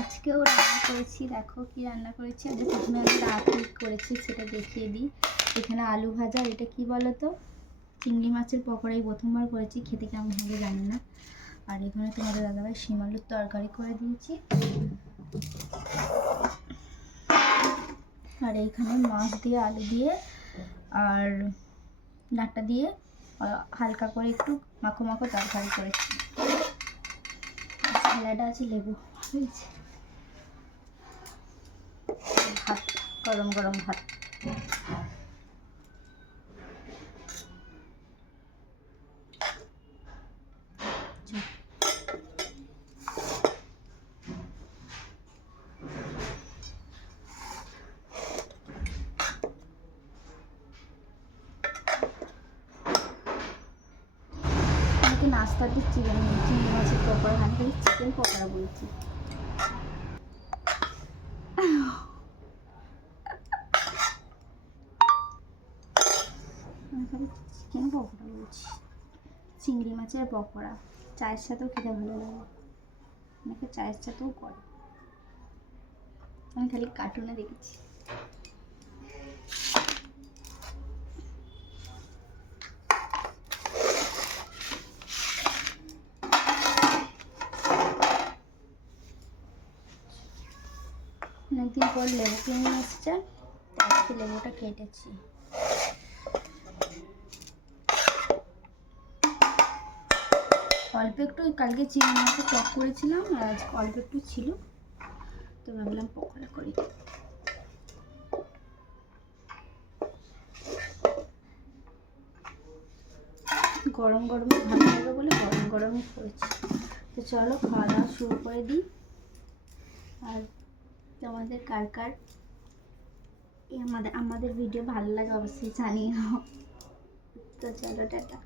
আজকেও রান্না করেছি, দেখো কি রান্না করেছি। আজকে প্রথমে আমি রাতে করেছি সেটা দেখিয়ে দিই। এখানে আলু ভাজা, এটা কি বলো তো, চিংড়ি মাছের পকোড়াই প্রথমবার করেছি, খেতে কেমন হবে জানি না। আর এখানে তোমাদের দাদাভাই শিম আলুর তরকারি করে দিয়েছি। আর এইখানে মাছ দিয়ে আলু দিয়ে আর ডাঁটা দিয়ে হালকা করে একটু মাখো মাখো তরকারি করেছি। স্যালাডে আছে লেবু, বুঝেছি। ভাত, গরম গরম ভাত। নাস্তাতে চিংড়ি মাছের পকোড়া, আমি খালি চিকেন পকোড়া বলছি। আমি খালি চিকেন পকোড়া বলছি, চিংড়ি মাছের পকোড়া। চায়ের সাথেও খেতে ভালো লাগে, অনেকে চায়ের সাথেও করে, আমি খালি কার্টুনে দেখেছি। অনেকদিন পর লেবু কিনে এসছে, আজকে লেবুটা কেটেছি। অল্প একটু, কালকে চিংড়ি মাছের টক করেছিলাম আর আজকে অল্প একটু ছিল, তো ভাবলাম পকোড়া করি। গরম গরমে ভালো লাগে বলে গরম গরমই করেছি। তো চলো খাওয়া দাওয়া শুরু করে দিই। আর তোমাদের কার কার আমাদের ভিডিও ভালো লাগে অবশ্যই জানিও। তো চলো টাটা।